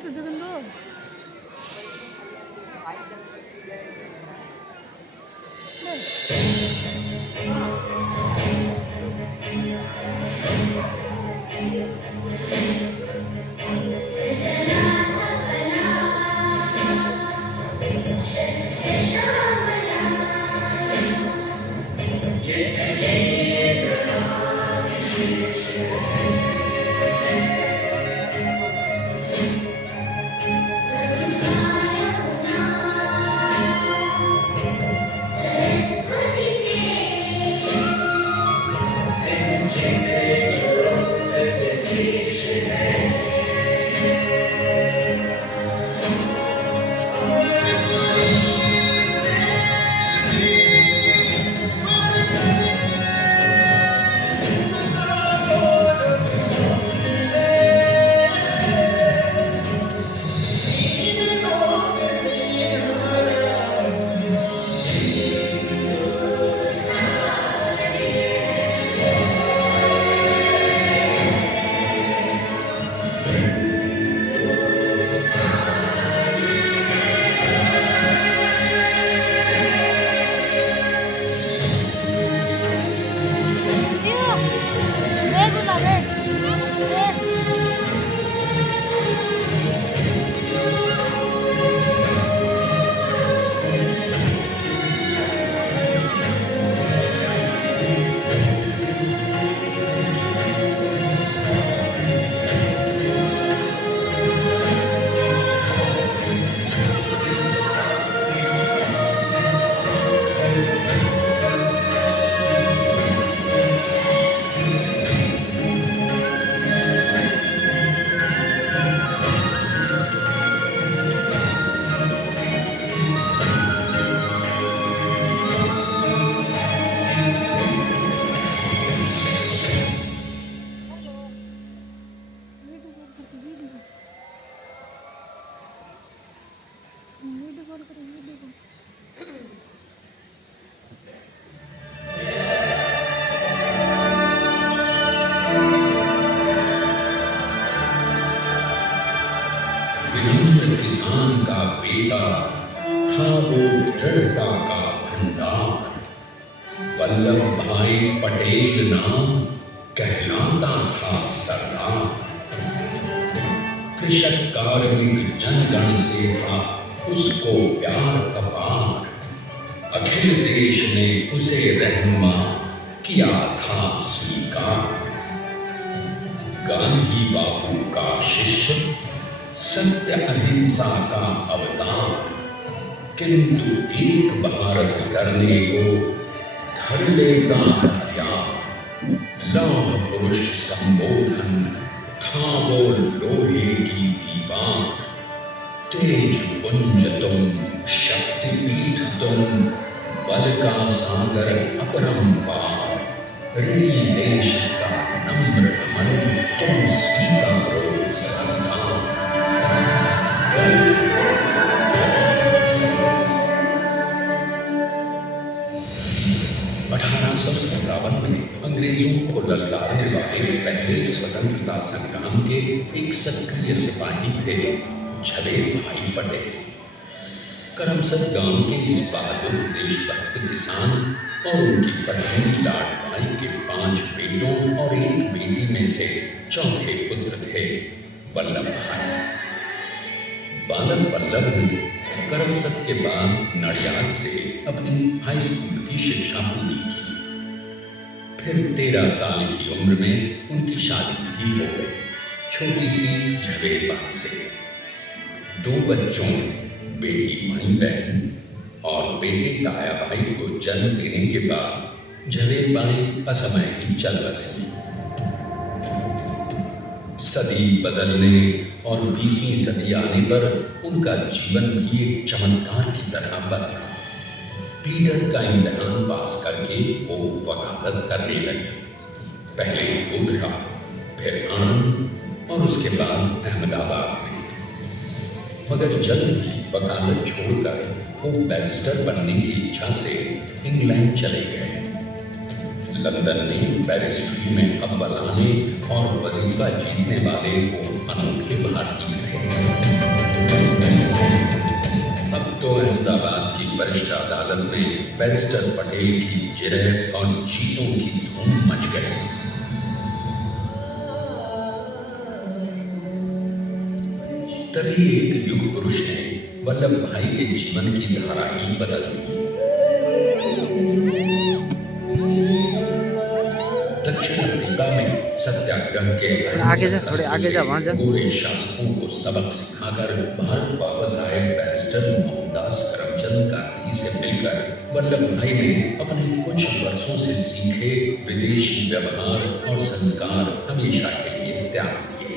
तो जगन दो किसान का बेटा था वो दृढ़ता का भंडार। वल्लभ भाई पटेल नाम कहलाता था सरदार। कृषक कार्मिक जनगण से था उसको प्यार अपार। अखिल देश ने उसे रहनुमा किया था स्वीकार। गांधी बापू का शिष्य, सत्य अहिंसा का अवतार, किंतु एक भारत करने को धर लेता हथियार। लौह पुरुष संबोधन था वो लोहे की दीवार। तेज पुंज तुम, शक्तिपीठ तुम, बल का सागर अपरंपार। ऋणी देश का नम्र नमन तुम स्वीकारो सरदार। 1857 में अंग्रेजों को ललकारने वाले पहले स्वतंत्रता संग्राम के एक सक्रिय सिपाही थे झवेर भाई पटेल। करमसद गांव के इस बहादुर देशभक्त किसान और उनकी पत्नी लाडबाई के 5 बेटों और 1 बेटी में से चौथे पुत्र थे वल्लभ भाई। बालक वल्लभ ने करमसद के बाद नडियाद से अपनी हाई स्कूल की शिक्षा पूरी की। फिर 13 साल की उम्र में उनकी शादी भी हो गई, छोटी सी झवेर बाई से। 2 बच्चों, बेटी मणि बहन और बेटे टाया भाई को जन्म देने के बाद झवेर बाई असमय ही चल बसी। सदी बदलने और 20वीं सदी आने पर उनका जीवन भी एक चमत्कार की तरह बदला। पीडर का इम्तिहान पास करके वो वकालत करने लगे। पहले गोधरा, फिर आनंद और उसके बाद अहमदाबाद में। मगर जल्द ही वकालत छोड़कर वो बैरिस्टर बनने की इच्छा से इंग्लैंड चले गए। लंदन में बैरिस्ट्री में अव्वल आने और वजीफा जीतने वाले वो अनोखे भारतीय थे। तो अहमदाबाद की वरिष्ठ अदालत में बैरिस्टर पटेल की जिरह और चीतों की धूम मच गई। तभी एक युग पुरुष ने वल्लभ भाई के जीवन की धारा ही बदल दी। दक्षिण अफ्रीका में सत्याग्रह के गोरे शासकों को सबक सिखाकर भारत वापस आए बैरिस्टर मोहनदास करमचंद गांधी से मिलकर वल्लभ भाई ने अपने कुछ वर्षों से सीखे विदेशी व्यवहार और संस्कार हमेशा के लिए त्याग दिए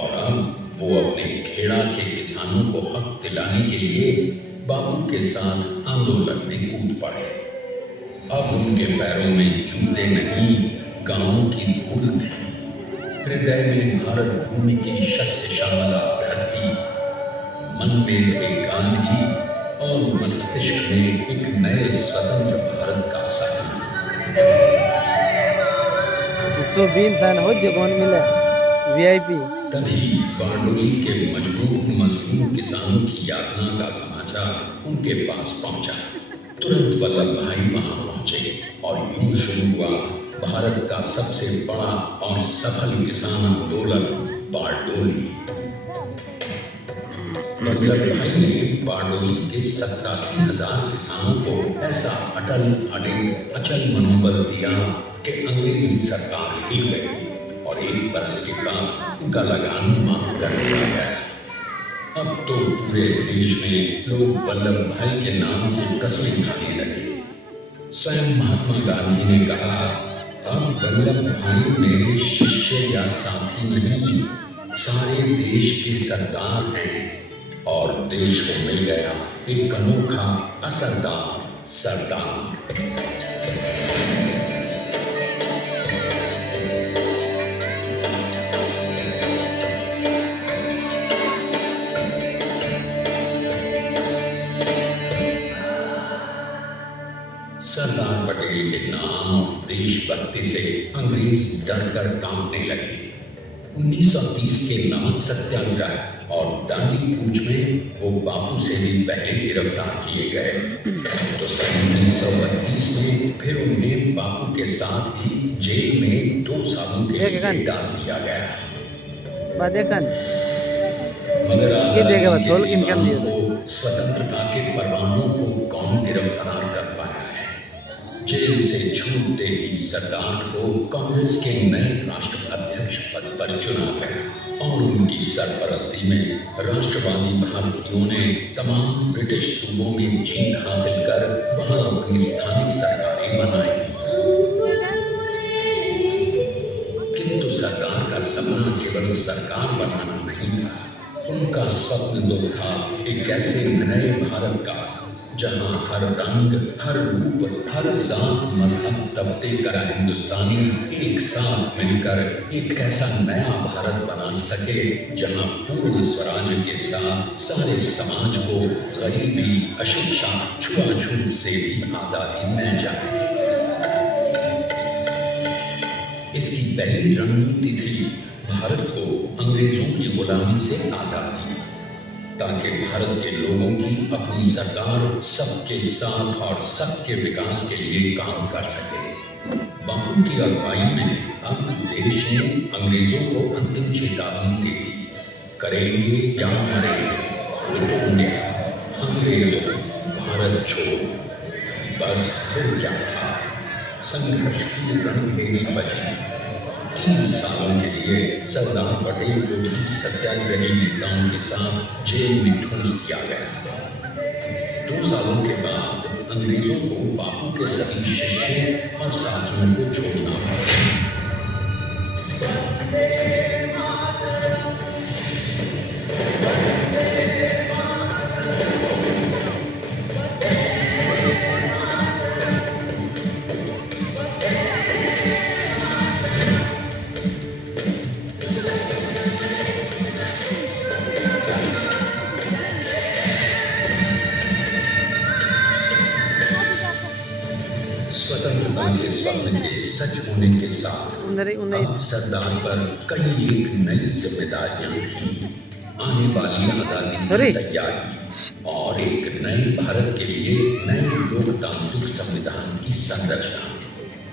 और अब वो अपने खेड़ा के किसानों को हक दिलाने के लिए बापू के साथ आंदोलन में कूद पड़े। अब उनके पैरों में जूते नहीं, गांवों की धूल थी। हृदय में भारत भूमि की शस्य श्यामला धरती, मन में थे गांधी और मस्तिष्क में एक नए स्वतंत्र भारत का सपना। तभी बारडोली के मजबूर किसानों की यातना का समाचार उनके पास पहुंचा। तुरंत वल्लभ भाई वहां पहुंचे और यूं शुरू हुआ भारत का सबसे बड़ा और सफल किसान आंदोलन बारडोली। वल्लभ भाई ने बारडोली के 87,000 किसानों को ऐसा अटल अचल मनोबल दिया कि अंग्रेजी सरकार हिल गई और एक बरस के बाद उनका लगान माफ कर दिया गया। अब तो पूरे देश में लोग वल्लभ भाई के नाम की कस्में खाने लगे। स्वयं महात्मा गांधी ने कहा, अब वल्लभ भाई मेरे शिष्य या साथी नहीं, सारे देश के सरदार हैं। और देश को मिल गया एक अनोखा असरदार सरदार। सरदार पटेल के नाम और देशभक्ति से अंग्रेज डर कर कांपने लगे। 1930 के नमक सत्याग्रह और दांडी कूच में वो बापू से भी पहले गिरफ्तार किए गए। तो सन 1932 में फिर उन्हें बापू के साथ ही जेल में 2 सालों के लिए डाल दिया गया। मगर आजादी के दीवानों को, स्वतंत्रता के परवानों को कौन गिरफ्तार कर पाया है? जेल से छूटते ही सरदार को कांग्रेस के नए राष्ट्र अध्यक्ष पद पर चुना गया और उनकी सरपरस्ती में राष्ट्रवादी भारतीयों ने तमाम ब्रिटिश सूबों में जीत हासिल कर वहां अपनी स्थानिक सरकारें बनाई। किंतु सरदार का सपना केवल सरकार बनाना नहीं था। उनका स्वप्न तो था एक ऐसे नए भारत का जहां हर रंग, हर रूप, हर जात, मजहब, तबके का हिंदुस्तानी एक साथ मिलकर एक ऐसा नया भारत बना सके जहां पूर्ण स्वराज के साथ सारे समाज को गरीबी, अशिक्षा, छुआछूत से भी आजादी मिल जाए। इसकी पहली रणनीति थी भारत को अंग्रेजों की गुलामी से आजादी, ताकि भारत के लोगों की अपनी सरकार सबके साथ और सबके विकास के लिए काम कर सके। बापू की अगुवाई में अब देश ने अंग्रेजों को अंतिम चेतावनी दे दी, करेंगे या मरेंगे, अंग्रेजों भारत छोड़ो। बस फिर क्या था, संघर्ष की रणभेरी बची। 3 सालों के लिए सरदार पटेल को भी सत्याग्रही नेताओं के साथ जेल में ठूंस दिया गया। 2 सालों के बाद अंग्रेजों को बापू के सभी शिष्य और साथियों को छोड़ना पड़ा। स्वतंत्रता के स्वप्न के सच होने के साथ अब सरदार पर कई एक नई जिम्मेदारियां थी। आने वाली आजादी की तैयारी और एक नए भारत के लिए नए लोकतांत्रिक संविधान की संरचना।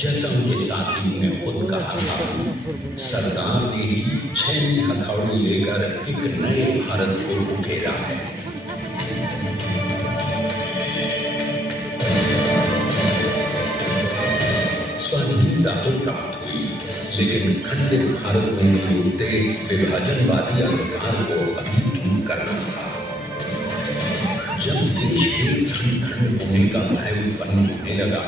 जैसा उनके साथी ने खुद कहा था, सरदार ने ही 6 हथौड़े लेकर एक नए भारत को उकेरा है। स्वाधीनता तो प्राप्त हुई, लेकिन खंडित भारत में लौटते विभाजनवादी अंधकार को अभी दूर करना था। जब देश के खंड खंड होने का भय उत्पन्न होने लगा,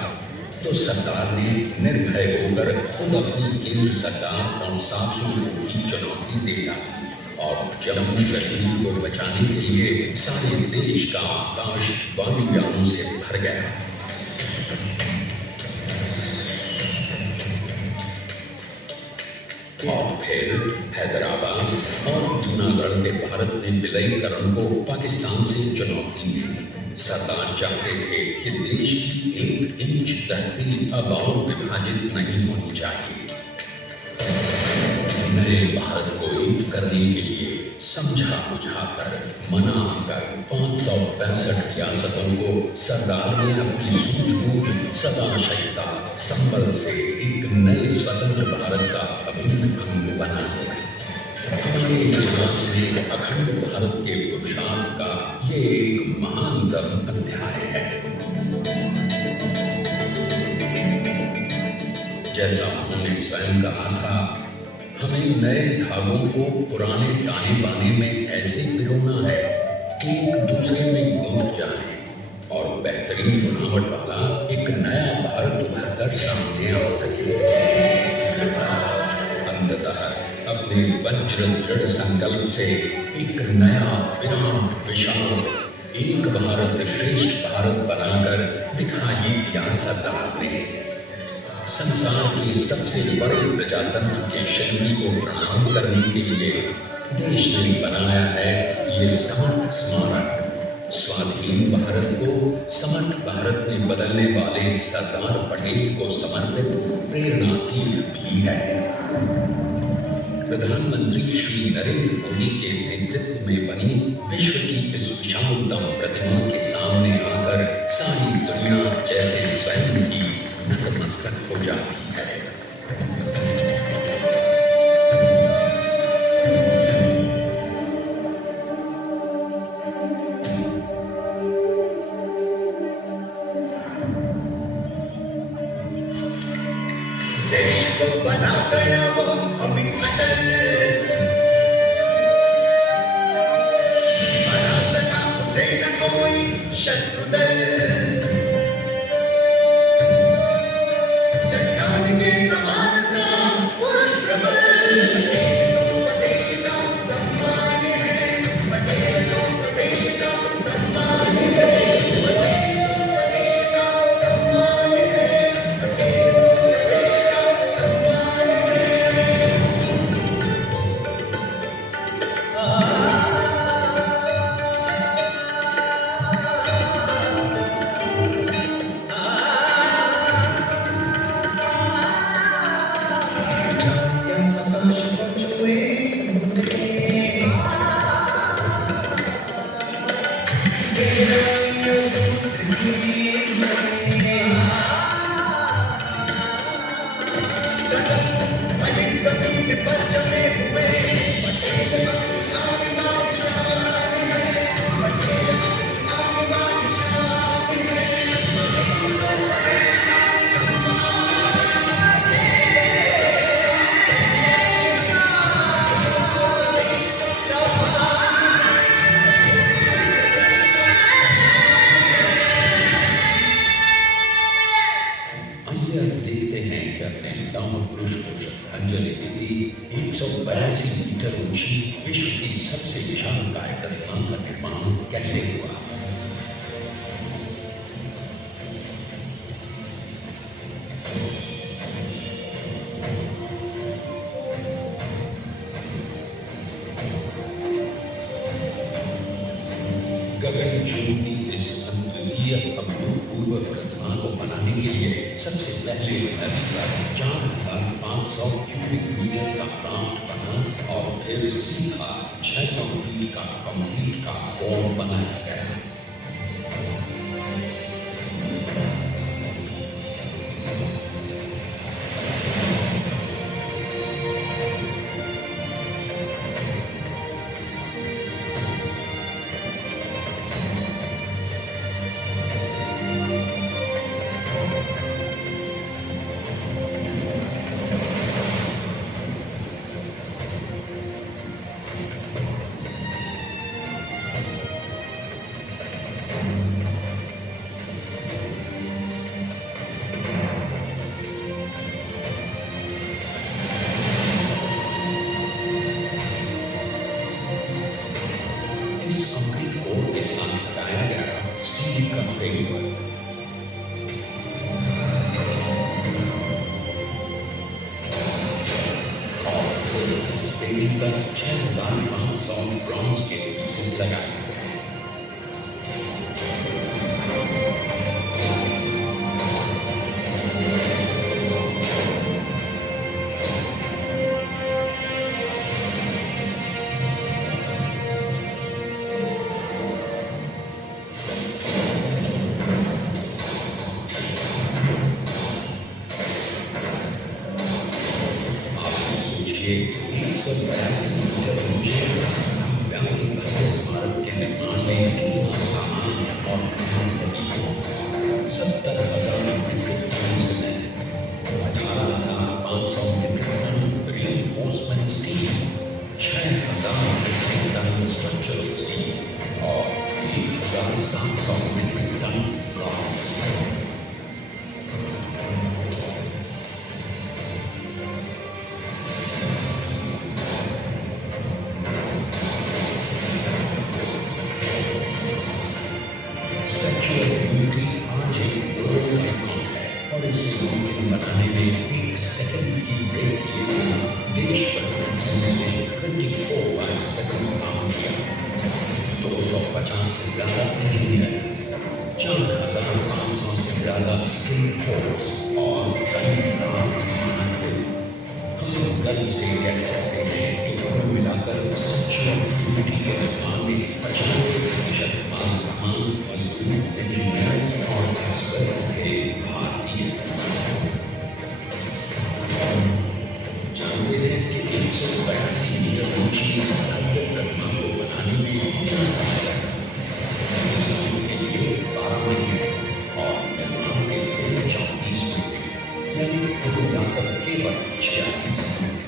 तो सरकार ने निर्भय होकर खुद अपनी केंद्र सरकार और साथियों को भी चुनौती दे डाली और जम्मू कश्मीर को बचाने के लिए सारे देश का आकाश वायुयानों से भर गया। और फिर हैदराबाद और जूनागढ़ के भारत में विलयीकरण को पाकिस्तान से चुनौती मिली। सरदार चाहते थे कि देश की 1 इंच धरती अब और विभाजित नहीं होनी चाहिए। नए भारत को एक करने के लिए समझा बुझाकर मना कर 565 रियासतों को सरदार ने अपनी सूझबूझ सदाशयता संबल से एक नए स्वतंत्र भारत का अभिन्न अंग बना दिया। हमारे इतिहास में अखंड भारत के पुरुषार्थ का ये एक महानतम अध्याय है। जैसा उन्होंने स्वयं कहा था, हमें नए धागों को पुराने ताने बाने में ऐसे पिरोना है कि एक दूसरे में गुंथ जाए और बेहतरीन बनावट वाला एक नया भारत उभर कर सामने आ सके। अंततः अपने वज्र दृढ़ संकल्प से एक नया विराट विशाल एक भारत श्रेष्ठ भारत बनाकर दिखाई दिया सरदार ने। संसार के सबसे बड़े प्रजातंत्र के शिल्पी को प्रणाम करने के लिए देश ने बनाया है ये समर्थ स्मारक। स्वाधीन भारत को समर्थ भारत में बदलने वाले सरदार पटेल को समर्पित प्रेरणा तीर्थ भी है। प्रधानमंत्री श्री नरेंद्र मोदी के नेतृत्व में बनी विश्व की इस विशालतम प्रतिमा के सामने आकर सारी दुनिया जैसे स्वयं की नतमस्तक हो जाती है। देश को बना गया वो अमित अटल, बना सका उसे न कोई शत्रु दल। चट्टान के समान सा पुरुष प्रबल, स्वदेश का सम्मान है, पटेल तो स्वदेश का सम्मान है, पटेल तो स्वदेश का सम्मान है, पटेल तो स्वदेश का सम्मान है। विचारियां आकाश को छुए गहराइयों समुद्र की में, कदम अनेक जमीन पर जमे हुए, पटेल अपनी आन बान शान है, पटेल अपनी आन बान शान है, पटेल तो स्वदेश का सम्मान है, स्वदेश का सम्मान आइए अब देखते हैं कि अपने लौह पुरुष को श्रद्धांजलि देती 182 मीटर ऊंची विश्व की सबसे विशाल काय प्रतिमा का निर्माण कैसे हुआ। गगनचुंबी इस अद्वितीय अभूतपूर्व प्रतिमा को बनाने के लिए सबसे पहले नदी पर 4500 क्यूबिक मीटर का क्राफ्ट बना और फिर सीधा 600 फीट का कंक्रीट का वॉल बनाया गया। इस कंक्रीट कोर के साथ लगाया गया स्टील का फ्रेमवर्क और इस फ्रेम पर 6500 ब्रॉन्ज के पीसेस लगाए गए। सोचिए 182 मीटर ऊंचे व्यापक भव्य स्मारक के निर्माण में कितना सामान और मेहनत लगी है। 70,000 metric ton cement, 18,500 metric ton reinforcement steel, 6,000 metric ton structural steel और 1,700 metric ton bronze. Statue of Unity आज एक वर्ल्ड आइकॉन है और इसे मुमकिन बनाने में 1 सेकंड भी ब्रेक लिए बिना देश भर ने 24/7 काम किया। 250 से ज़्यादा इंजीनियर, 4,500 से ज़्यादा स्किल फोर्स और कई लाख मानव। हम गर्व से कह सकते हैं कि कुल मिलाकर स्टैच्यू ऑफ यूनिटी के निर्माण में 95% माल सामान, मजदूर, इंजीनियर्स और एक्सपर्ट्स थे भारतीय। जानते हैं कि 182 मीटर ऊंची इस भव्य प्रतिमा को बनाने में कितना समय लगा? डिजाइन के लिए 12 महीने और निर्माण के लिए 34 महीने, यानी कुल मिलाकर केवल 46 महीने।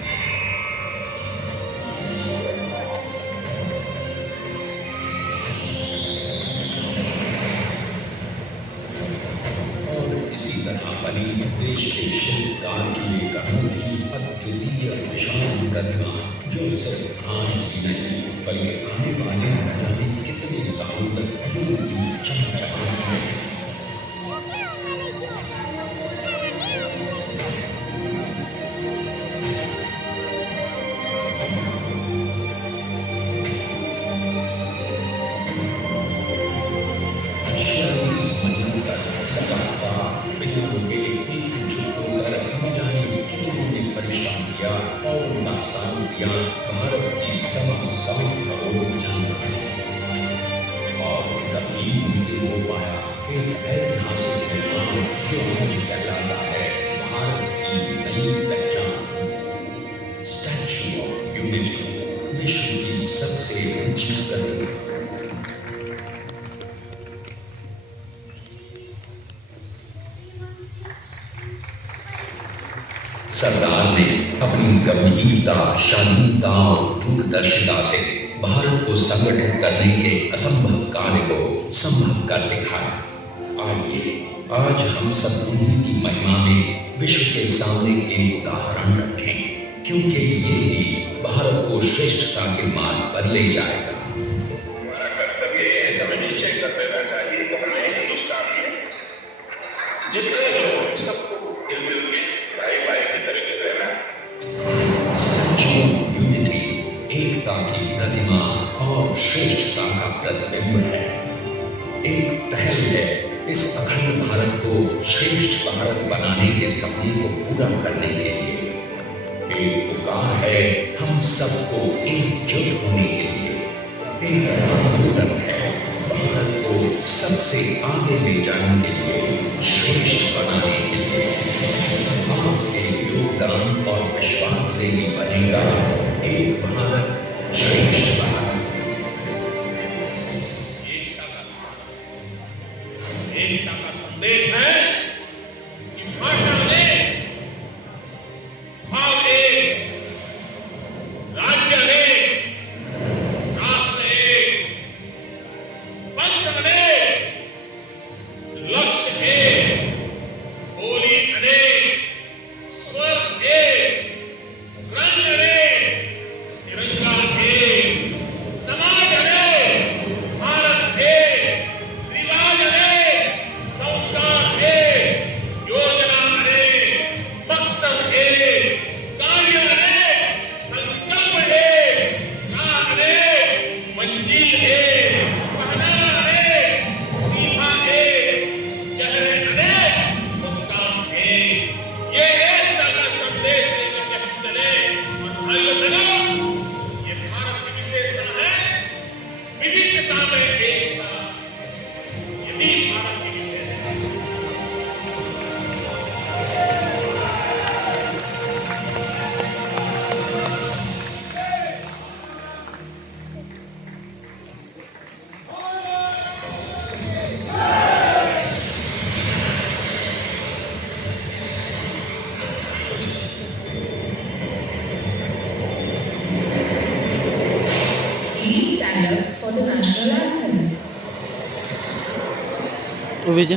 इसी तरह बनी देश के शिल्पकार की एक अनोखी अद्वितीय विशाल प्रतिमा जो सिर्फ आज ही नहीं बल्कि आने वाले न जाने कितने सालों तक यूं ही चमचमाती है। भारत की 1.25 करोड़ जनता और तभी मुमकिन हो पाया एक ऐतिहासिक निर्माण जो आज कहलाता है भारत की नई पहचान, स्टैच्यू ऑफ यूनिटी, विश्व की सबसे ऊंची प्रतिमा। सरदार ने अपनी गंभीरता, शालीनता और दूरदर्शिता से भारत को संगठित करने के असंभव कार्य को संभव कर दिखाया। आइए आज हम सब उन्हीं की महिमा में विश्व के सामने एक उदाहरण रखें, क्योंकि ये ही भारत को श्रेष्ठता के मार्ग पर ले जाएगा। हमारा कर्तव्य है, हमें निश्चय कर लेना चाहिए कि हमें हिंदुस्तान में जितने लोग सबको मिल के भाई भाई की तरह रहना। स्टैच्यू ऑफ यूनिटी एकता की प्रतिमा और श्रेष्ठता का प्रतिबिंब है। एक पहल है इस अखंड भारत को श्रेष्ठ भारत बनाने के सपने को पूरा करने के लिए। एक पुकार है हम सबको एकजुट होने के लिए। एक आंदोलन है भारत को सबसे आगे ले जाने के लिए, श्रेष्ठ बनाने के लिए। आपके योगदान और विश्वास से ही बनेगा एक भारत श्रेष्ठ भारत। एकता का संदेश है कि भाषा अनेक, भाव एक, राज्य अनेक, राष्ट्र एक, पंथ अनेक, लक्ष्य एक, बोली अनेक, स्वर एक, रंग अनेक, तिरंगा एक, समाज अनेक, भारत एक, रिवाज अनेक, संस्कार एक, योजना अनेक, मकसद एक, कार्य अनेक, संकल्प एक, राह अनेक, मंजिल एक, पहनावा अनेक, सीमा एक, चेहरे अनेक, मुस्कान एक। ये एकता का संदेश लेकर के हम चले। और भाइयों बहनों, ये भारत की विशेषता है, विविधता में एकता। यही भारत की विशेषता है। Please stand up for the national anthem. ઊભી છે.